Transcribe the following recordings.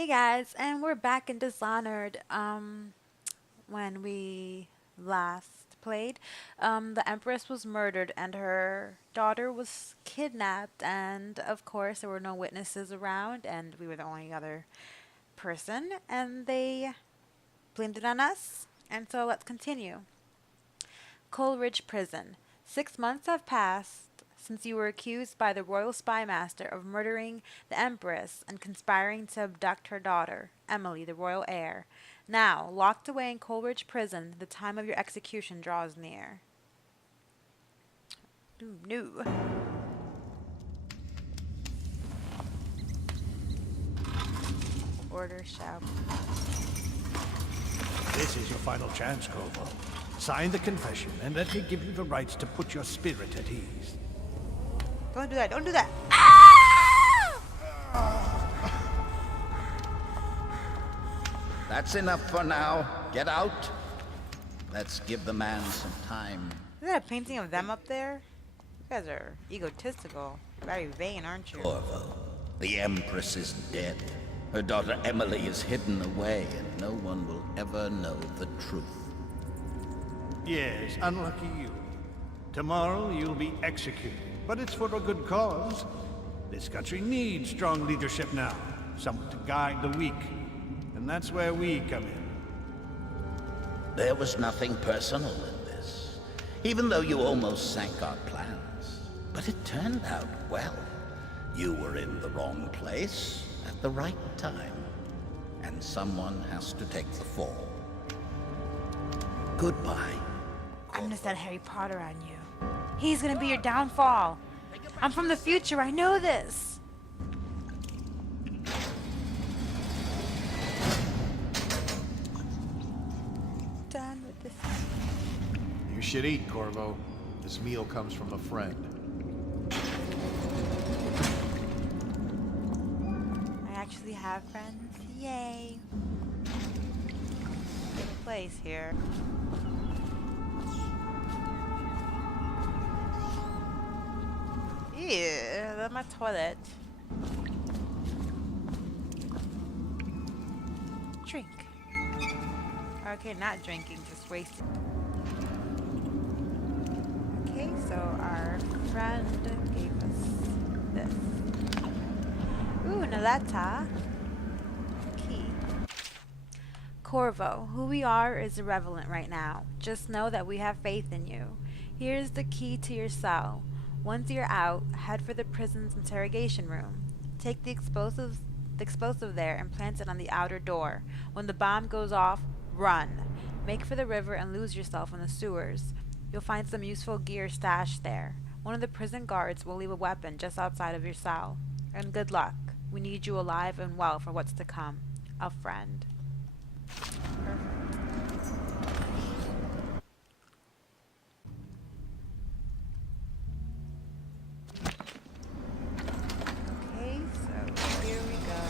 Hey guys, and we're back in Dishonored. When we last played, the Empress was murdered and her daughter was kidnapped, and of course, there were no witnesses around, and we were the only other person, and they blamed it on us. And so let's continue. Coleridge Prison. 6 months have passed since you were accused by the royal spy master of murdering the Empress and conspiring to abduct her daughter, Emily, the royal heir. Now, locked away in Coleridge Prison, the time of your execution draws near. Ooh, no. Order shall. This is your final chance, Corvo. Sign the confession, and let me give you the rights to put your spirit at ease. Don't do that, don't do that. That's enough for now. Get out. Let's give the man some time. Is that a painting of them up there? You guys are egotistical. Very vain, aren't you? Corvo, the Empress is dead. Her daughter Emily is hidden away, and no one will ever know the truth. Yes, unlucky you. Tomorrow you'll be executed, but it's for a good cause. This country needs strong leadership now, someone to guide the weak. And that's where we come in. There was nothing personal in this, even though you almost sank our plans. But it turned out well. You were in the wrong place at the right time, and someone has to take the fall. Goodbye. I'm gonna set Harry Potter on you. He's gonna be your downfall. I'm from the future, I know this. Done with this. You should eat, Corvo. This meal comes from a friend. I actually have friends. Yay. Good place here. Ew, that's my toilet. Drink. Okay, not drinking, just wasting. Okay, so our friend gave us this. Ooh, Naleta. Key. Corvo, who we are is irrelevant right now. Just know that we have faith in you. Here's the key to your cell. Once you're out, head for the prison's interrogation room. Take the explosive there and plant it on the outer door. When the bomb goes off, run. Make for the river and lose yourself in the sewers. You'll find some useful gear stashed there. One of the prison guards will leave a weapon just outside of your cell. And good luck. We need you alive and well for what's to come. A friend. Perfect. Okay, so here we go.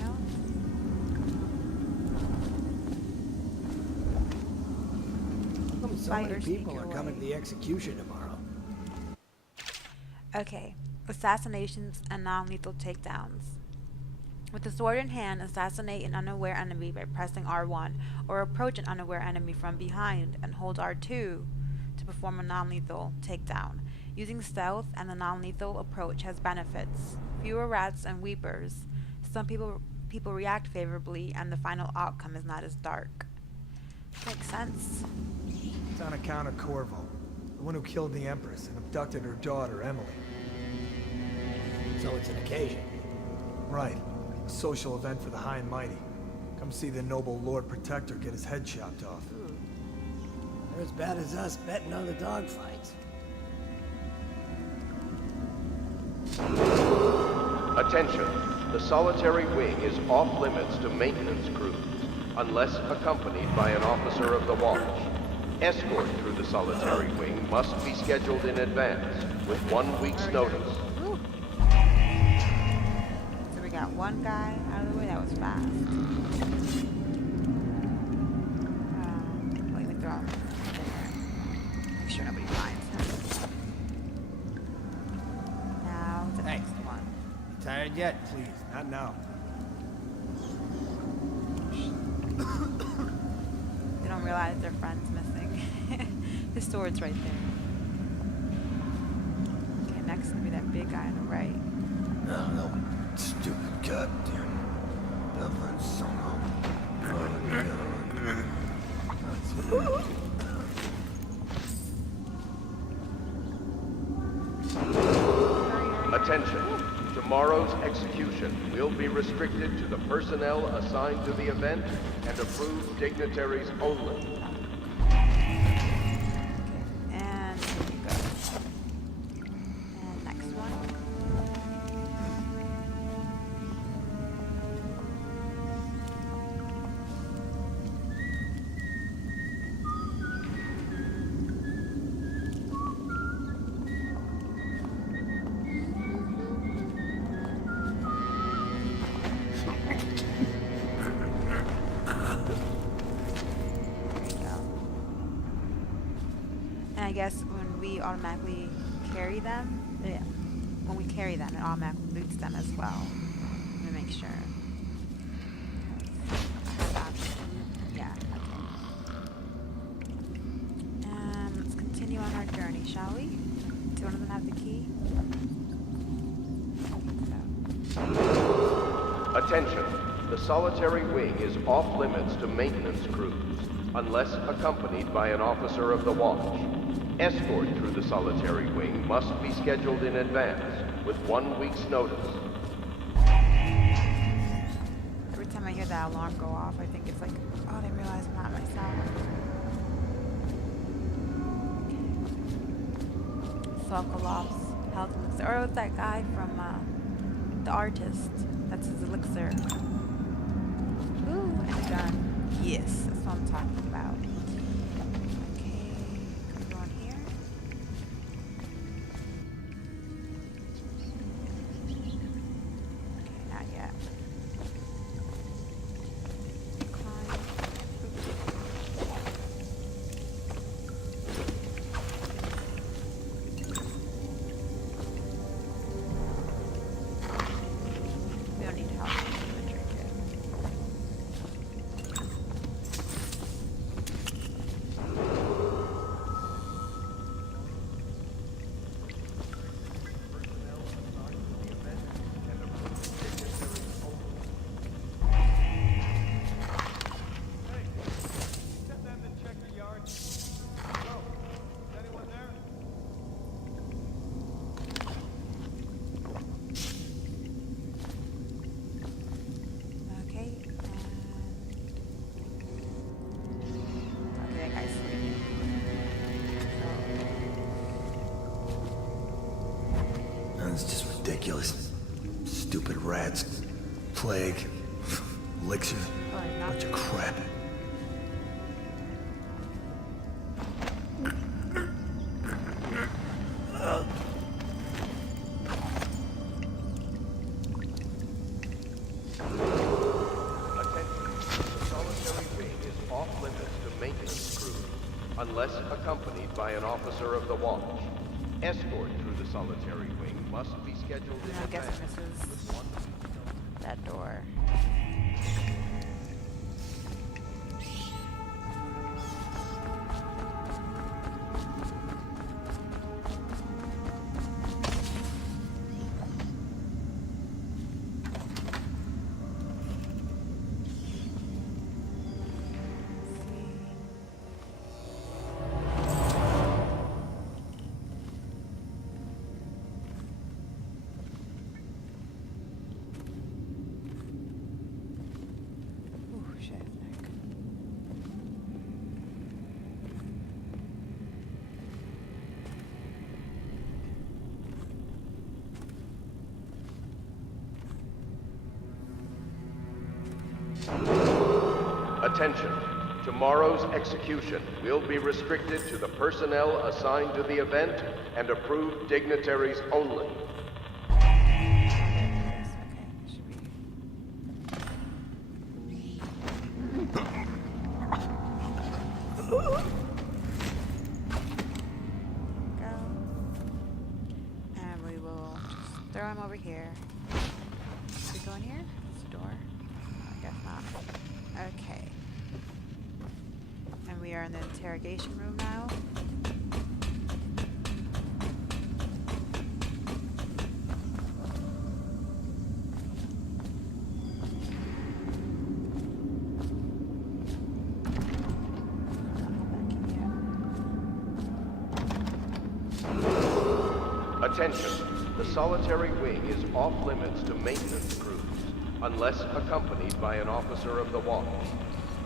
No? So many people are coming to the execution tomorrow. Okay, assassinations and non-lethal takedowns. With the sword in hand, assassinate an unaware enemy by pressing R1, or approach an unaware enemy from behind and hold R2 to perform a non-lethal takedown. Using stealth and the non-lethal approach has benefits. Fewer rats and weepers. Some people react favorably, and the final outcome is not as dark. Makes sense. It's on account of Corvo, the one who killed the Empress and abducted her daughter, Emily. So it's an occasion. Right. A social event for the high and mighty. Come see the noble Lord Protector get his head chopped off. They're as bad as us betting on the dogfights. Attention! The solitary wing is off limits to maintenance crews, unless accompanied by an officer of the watch. Escort through the solitary wing must be scheduled in advance, with 1 week's notice. Ooh. So we got one guy out of the way. That was fast. Let me throw him. sure nobody finds him. Now the Hey. next one. You tired yet? Please, not now. They don't realize their friend's missing. His sword's right there. Okay, next will be that big guy on the right. No, no. Stupid goddamn. Attention. Tomorrow's execution will be restricted to the personnel assigned to the event and approved dignitaries only. And here you go. And next one. And I guess when we automatically carry them, yeah, when we carry them, it automatically loots them as well. Let me make sure. Yeah, okay. Let's continue on our journey, shall we? Do one of them have the key? So. Attention. The solitary wing is off limits to maintenance crews, unless accompanied by an officer of the watch. Escort through the solitary wing must be scheduled in advance, with 1 week's notice. Every time I hear that alarm go off, I think it's like, oh, they realize I'm not myself. Sokolov's health elixir. Or it's that guy from the artist. That's his elixir. Ooh, and a gun. Yes, that's what I'm talking about. Okay, can we go in here? Okay, not yet. Climb. We don't need help. I'm gonna drink it. Okay, okay, that guy's sleeping. That's just ridiculous. Stupid rats. Plague. Elixir. Oh, I'm not. Bunch of crap. Attention. The solitary wing is off limits to maintenance crews, unless accompanied by an officer of the watch. Escort through the solitary wing must be scheduled in I guess advance. it misses that door. Ooh, shit, Nick. Attention. Tomorrow's execution will be restricted to the personnel assigned to the event and approved dignitaries only. Okay, should be. throw him over here. Should we go in here? It's a door. I guess not. Okay. And we are in the interrogation room now. Attention. The solitary wing is off limits to maintenance crews, unless accompanied by an officer of the watch.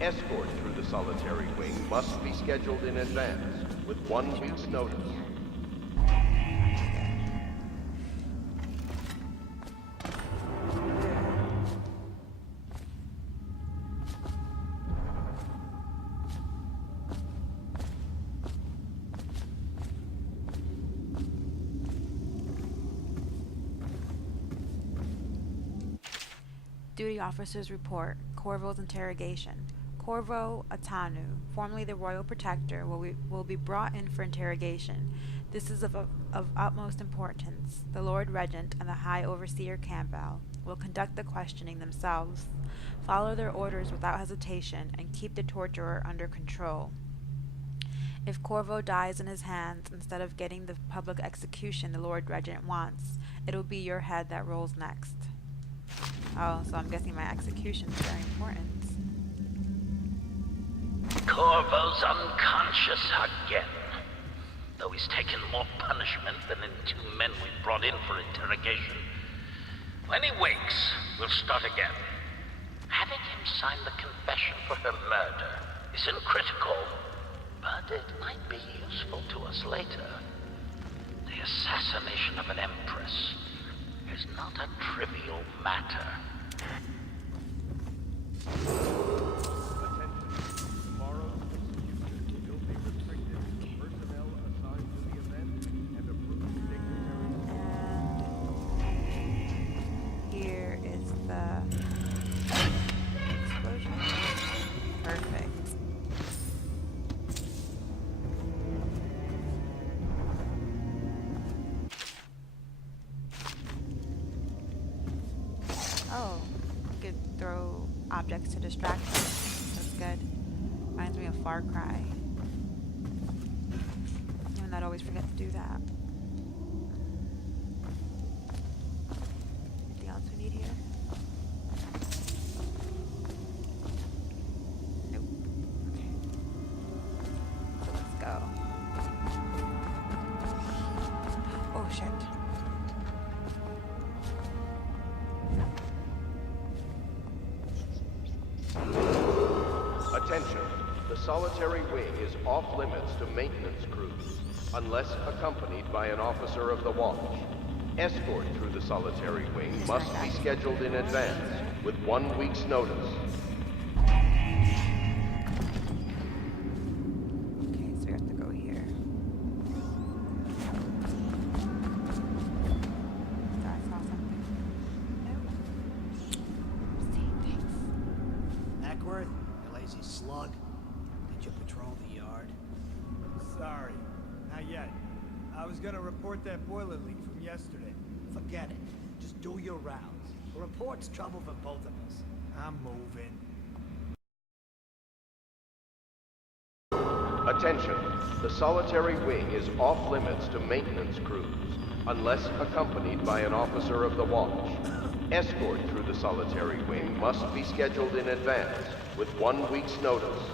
Escort through the solitary wing must be scheduled in advance, with 1 week's notice. Duty Officer's Report. Corvo's Interrogation. Corvo Atanu, formerly the Royal Protector, will be brought in for interrogation. This is of utmost importance. The Lord Regent and the High Overseer Campbell will conduct the questioning themselves, follow their orders without hesitation, and keep the torturer under control. If Corvo dies in his hands instead of getting the public execution the Lord Regent wants, it'll be your head that rolls next. Oh, so I'm guessing my execution is very important. Corvo's unconscious again, though he's taken more punishment than the 2 men we brought in for interrogation. When he wakes, we'll start again. Having him sign the confession for her murder isn't critical, but it might be useful to us later. The assassination of an empress is not a trivial matter. Here is the explosion. Perfect. Oh, you could throw objects to distract them. That's good. Reminds me of Far Cry. And I'd always forget to do that. Anything else we need here? Nope. Okay. So let's go. Oh shit. Attention. The solitary wing is off limits to maintenance crews, unless accompanied by an officer of the watch. Escort through the solitary wing must be scheduled in advance, with 1 week's notice. Okay, so we have to go here. I saw something. Nope. See, thanks. Ackworth, you lazy slug. Did you patrol the yard? Sorry, not yet. I was gonna report that boiler leak from yesterday. Forget it. Just do your rounds. A report's trouble for both of us. I'm moving. Attention. The solitary wing is off limits to maintenance crews, unless accompanied by an officer of the watch. Escort through the solitary wing must be scheduled in advance, with 1 week's notice.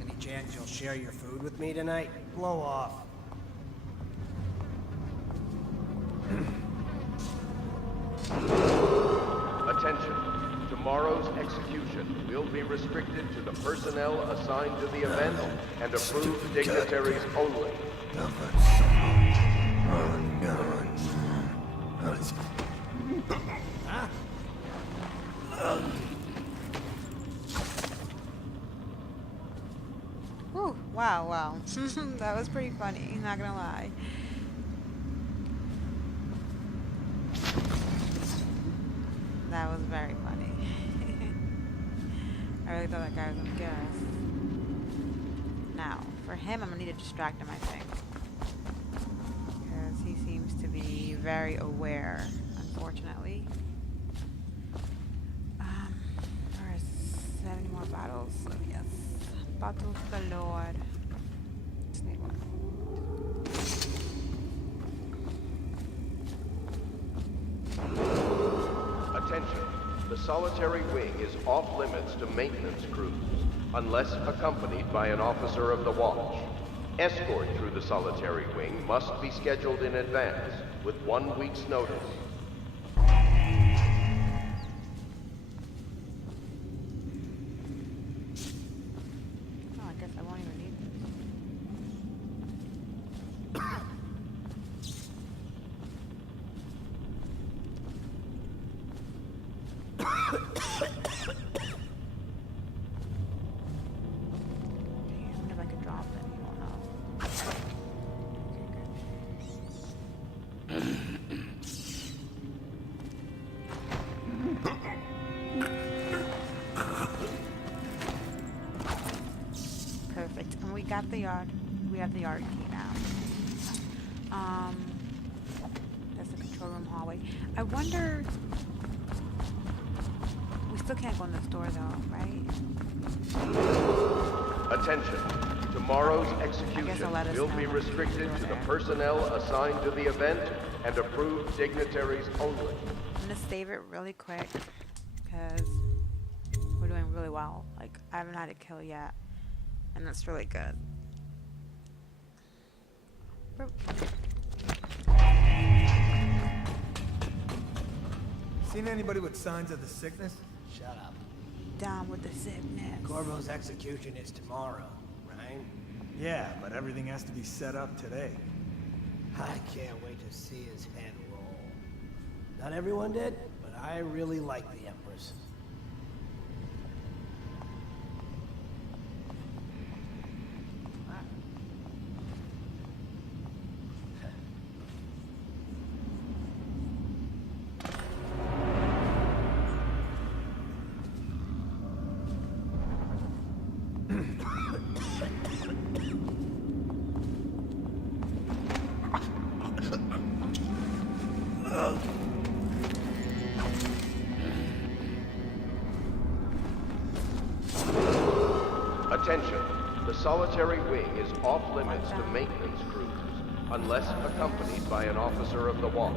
Any chance you'll share your food with me tonight? Blow off. Attention. Tomorrow's execution will be restricted to the personnel assigned to the event and approved dignitaries only. Whew, wow, wow. That was pretty funny, not gonna lie. That was very funny. I really thought that guy was gonna get us. Now, for him, I'm gonna need to distract him, I think. Because he seems to be very aware, unfortunately. There are 70 more battles, so yes. Battles galore. Just need one. Attention. The solitary wing is off limits to maintenance crews, unless accompanied by an officer of the watch. Escort through the solitary wing must be scheduled in advance, with 1 week's notice. Oh, I guess I won't even need this. I wonder if I could drop it. I don't know. Perfect. And we got the yard. We have the yard key now. That's the control room hallway. I wonder. We still can't go in the store though, right? Attention. Tomorrow's I'll execution let us will know be when we restricted go to the there. personnel assigned to the event and approved dignitaries only. I'm gonna save it really quick because we're doing really well. Like, I haven't had a kill yet, and that's really good. Seen anybody with signs of the sickness? Shut up. Down with the sickness. Corvo's execution is tomorrow, right? Yeah, but everything has to be set up today. I can't wait to see his head roll. Not everyone did, but I really like the Empress. Attention. The solitary wing is off limits to maintenance crews, unless accompanied by an officer of the watch.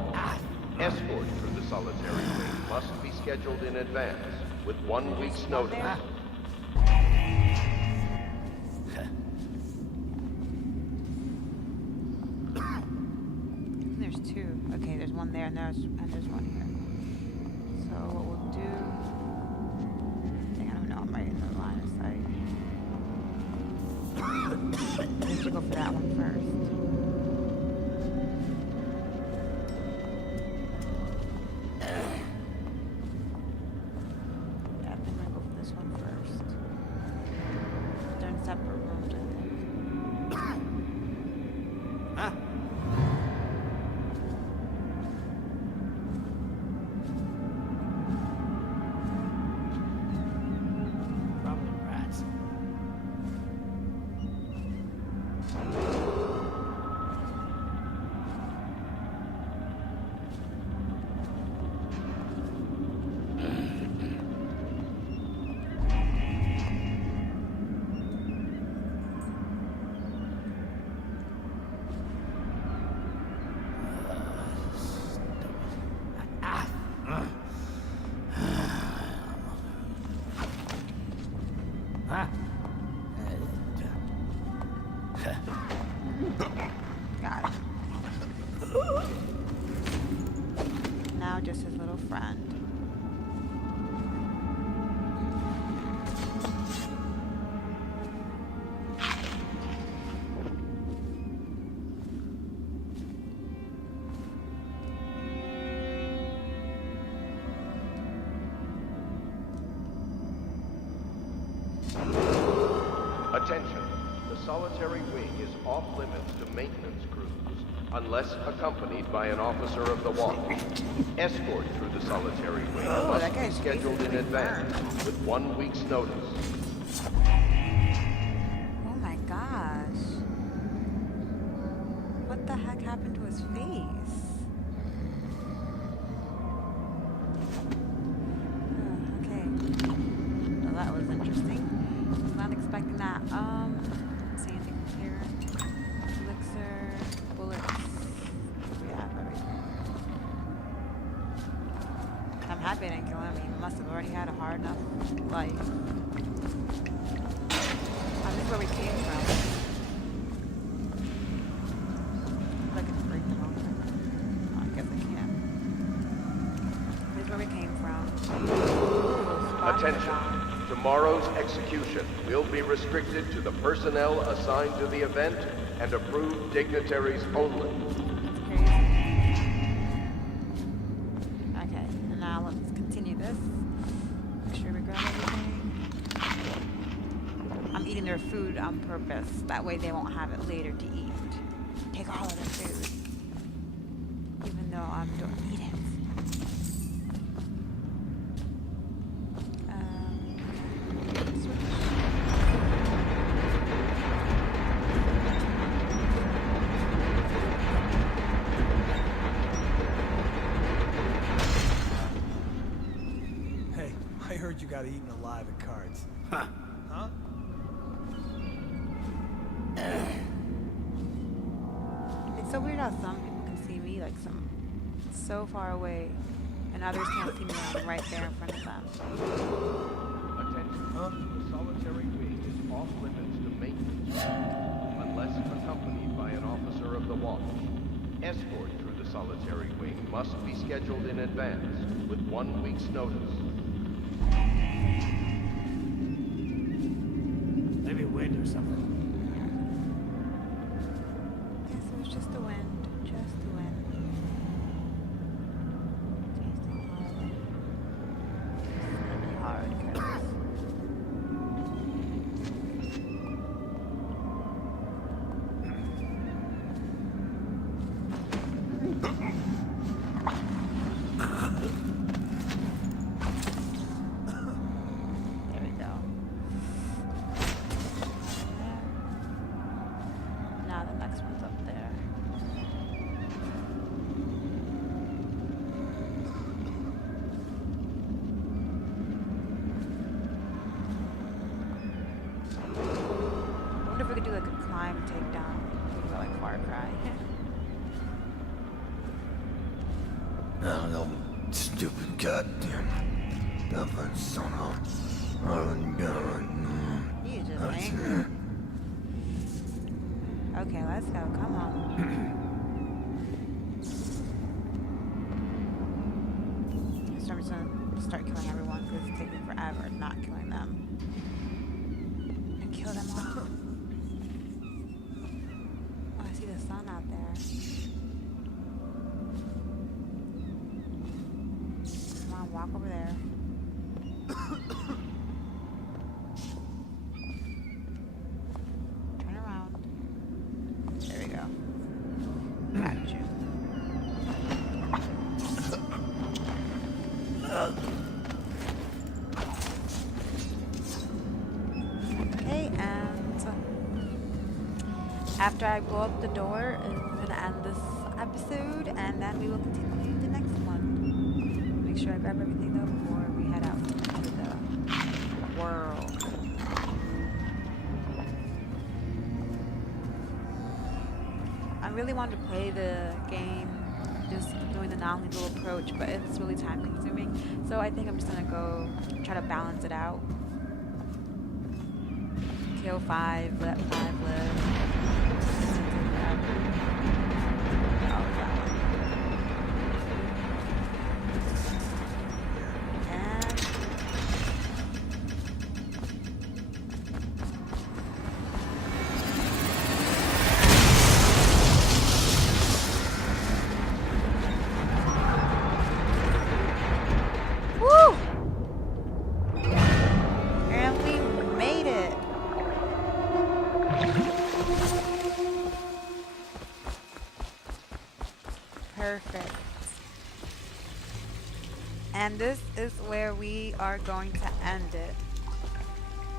Escort through the solitary wing must be scheduled in advance, with 1 week's notice. There's two. Okay, there's one there, and there's one here. So what we'll do? Dang, I don't know. I'm right in the line of sight. We should go for that one first. Yeah, I think I'm gonna go for this one first. They're in separate rooms, I think. Probably rats. Attention. The solitary wing is off limits to maintenance crews, unless accompanied by an officer of the watch. Escort through the solitary wing Oh, that must be guy's scheduled in basically advance burned. with 1 week's notice. Oh my gosh. What the heck happened to his face? Oh, okay. Well, that was interesting. Was not expecting that. Let's see anything here. Elixir, bullets. We have everything. I'm happy I didn't kill him. He must have already had a hard enough life. This is where we came from. I can break them open. Oh, I guess I can't. This is where we came from. Attention. Tomorrow's execution will be restricted to the personnel assigned to the event and approved dignitaries only. Crazy. Okay, and now let's continue this. Make sure we grab everything. I'm eating their food on purpose. That way they won't have it later to eat. Take all of their food. Even though I don't eat it. Switch. Hey, I heard you got eaten alive at cards. Huh? It's so weird how some people can see me like so far away, and others can't see me when I'm right there in front of them. Attention. The solitary wing is off limits to maintenance unless accompanied by an officer of the watch. Escort through the solitary wing must be scheduled in advance with 1 week's notice. Maybe wind or something. Okay, so it's just the wind. Just the wind. Just the hard. Just hard curves. There we go. Now the next one's up there. I wonder if we could do like a climb takedown. Like Far Cry. No, stupid goddamn Dublin son of You just angry. Okay, let's go. Come on. So I'm just gonna start killing everyone because it's taking forever not killing them. And kill them all. Oh, I see the sun out there. Come on, walk over there. Turn around. There we go. Got you. Okay, and after I blow up the door, I'm gonna end this episode, and then we will continue the next one. Make sure I grab everything though before we head out into the world. I really wanted to play the game just doing the non-lethal approach, but it's really time consuming. So I think I'm just gonna go try to balance it out. Kill 5, let 5 live. Forever. Oh, that one. And woo! And we made it. Perfect. And this is where we are going to end it.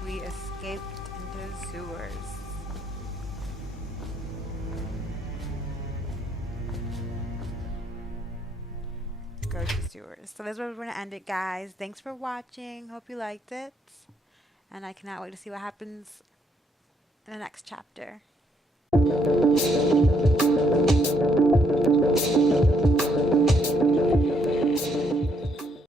We escaped into sewers. Go to sewers. So this is where we're going to end it, guys. Thanks for watching. Hope you liked it. And I cannot wait to see what happens in the next chapter.